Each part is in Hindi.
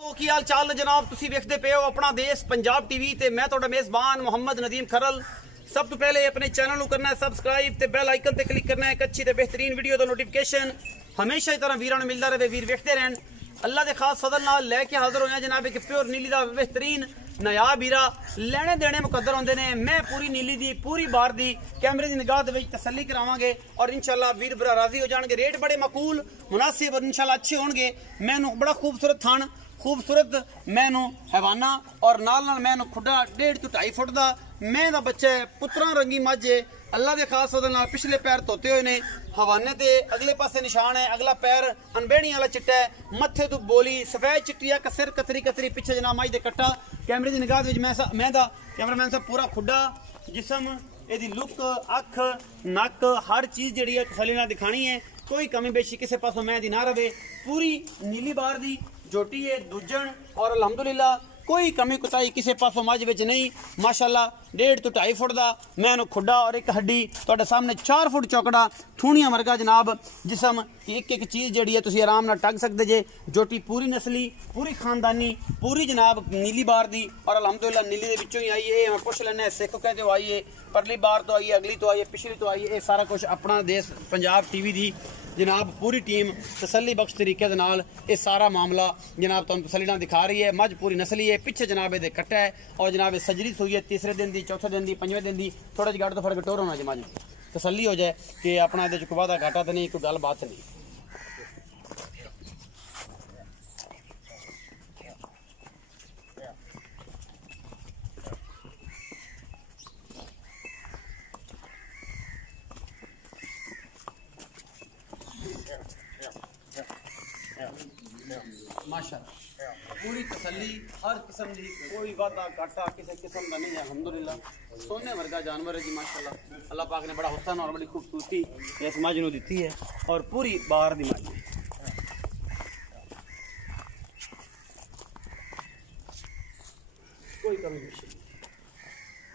की हाल चाल जनाब, तुसी वेखदे पे हो अपना देश पंजाब टीवी ते मैं तुहाडा मेज़बान मोहम्मद नदीम खरल। सब तो पहले अपने चैनल को करना है सबसक्राइब ते बेल आइकन ते क्लिक करना है एक अच्छी ते बेहतरीन वीडियो दा नोटिफिकेशन हमेशा इस तरह वीरां मिलता रहे। वीर वेखते रहन। अल्लाह के खास फजल नाल लेके हाजिर होया जनाब एक प्योर नीली दा बेहतरीन नायाब हीरा। लेने देने मुकद्दर होंदे ने। मैं पूरी नीली दी पूरी बार दी कैमरे की निगाह दे विच तसल्ली करावांगे और इंशाल्लाह वीर भरा राजी हो जाणगे। रेट बड़े माकूल मुनासिब और इंशाल्लाह अच्छे होणगे। मैनू बड़ा खूबसूरत थान खूबसूरत मैनू हैवाना और नाल नाल मैनू खुडा 1.5 to 2.5 फुट का मैं दा बच्चा है। पुत्रा रंगी मझ है। अल्लाह के खास वजह नाल पिछले पैर धोते हुए ने। हवाने ते अगले पासे निशान है। अगला पैर अनबेणी वाला चिट्टा है। मत्थे तो बोली सफेद चिट्टी है। सिर कतरी कतरी पिछे जना मझ दे कट्टा कैमरे की निगाह मैं दा कैमरामैन साहब पूरा खुडा जिसम एदी लुक अख नक हर चीज़ जी है तसल्ली नाल दिखानी है। कोई कमी बेशी किसी पासों मैं दी ना रवे। पूरी नीली बार दी जोटी है दुजन और अलहमदुलिल्लाह कोई कमी कुताई किसी पासों मझ विच नहीं। माशाल्लाह 1.5 to 2.5 फुट का मैनू खुडा और एक हड्डी तुहाडे सामने 4 फुट चौकड़ा थूणियां वर्गा जनाब जिसम एक एक चीज़ जी है तुसीं आराम नाल टग सकते जे। जोटी पूरी नस्ली पूरी खानदानी पूरी जनाब नीली बार दी और अलहमदुलिल्लाह नीली दे विचों ही आई है। मैं पुछ लैना सिख कहते हो आई है परली बार तो आई है अगली तो आई है पिछली तो आई है। ये सारा कुछ अपना देश पंजाब टीवी दी जनाब पूरी टीम तसल्ली बख्श तरीके दे नाल ये सारा मामला जनाब तुहानू तसल्ली नाल दिखा रही है। मझ पूरी नस्ली है पिछे जनाब ये कट्टा है और जनाब सजरी सूई है तीसरे दिन की चौथे दिन की पंजवें दिन की थोड़ा जिहा गड़ तो फर्क टोर होना जी मझ तसल्ली हो जाए कि अपना ये कोई वादा घाटा तो नहीं कोई गल बात नहीं। माशाअल्लाह पूरी तसल्ली हर किस्म की कोई वादा घाटा किसी किस्म का नहीं है। अल्हम्दुलिल्लाह सोने वर्गा जानवर है जी माशाअल्लाह। अल्लाह पाक ने बड़ा हुस्न और बड़ी खूबसूरती इस मझ नूं दी है और पूरी बार दी मझ कोई कमी नहीं।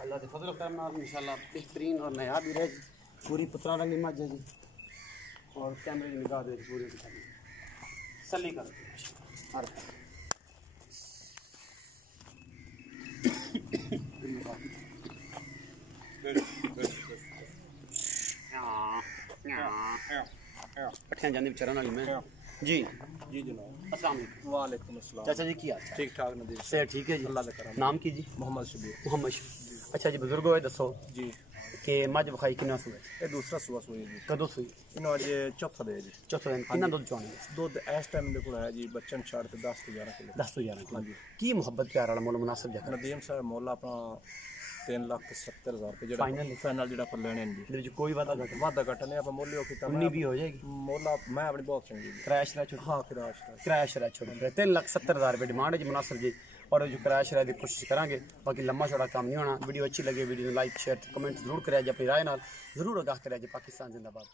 अल्लाह के फजल करम नाल इंशाअल्लाह बेहतरीन और नायाब ही रहे जी। पूरी पुत्रा रंगी मझ है जी और कैमरे की निगाह दे पूरी तसल्ली कर पट्ठियां जाने चरण वाली मैं जी जी जनाब अस्सलाम वालेकुम। वालेकुम अस्सलाम। चाचा जी की हाल ठीक ठाक नदीर से ठीक है जी अल्लाह का करम। नाम की जी मोहम्मद शबीर मोहम्मद शबीर। अच्छा जी बुजुर्गो ये दसो जी कि मझ विखाई किन्ना सूए ये दूसरा सुबह सोई जी कदों सूई इन्हों अज चौथा दे जी चौथा दिन किन्ना दुध चौनी दुध इस टाइम दे कोल है जी बच्चन छड़ ते 10 to 11 किलो 10 to 11 हाँ जी। की मुहब्बत प्यार वाला मोल मुनासिब जगह नदीम साहब मोल अपना 3,70,000 रुपये जो फाइनल फाइनल जो पर लेने जी दे विच कोई वादा घट वादा घट नहीं आप मोल किया उन्नी भी हो जाएगी मोल मैं अपनी बहुत चंगी जी क्रैश रह छोड़ हाँ किराश क्रैश रह छोड़ 3,70,000 रुपये डिमांड है जी मुनासिब जी और जो क्रैश रह की कोशिश करांगे बाकी लम्बा चौड़ा काम नहीं होना। वीडियो अच्छी लगे वीडियो लाइक शेयर कमेंट जरूर करें अपनी राय नाल जरूर आगाह करें। पाकिस्तान जिंदाबाद।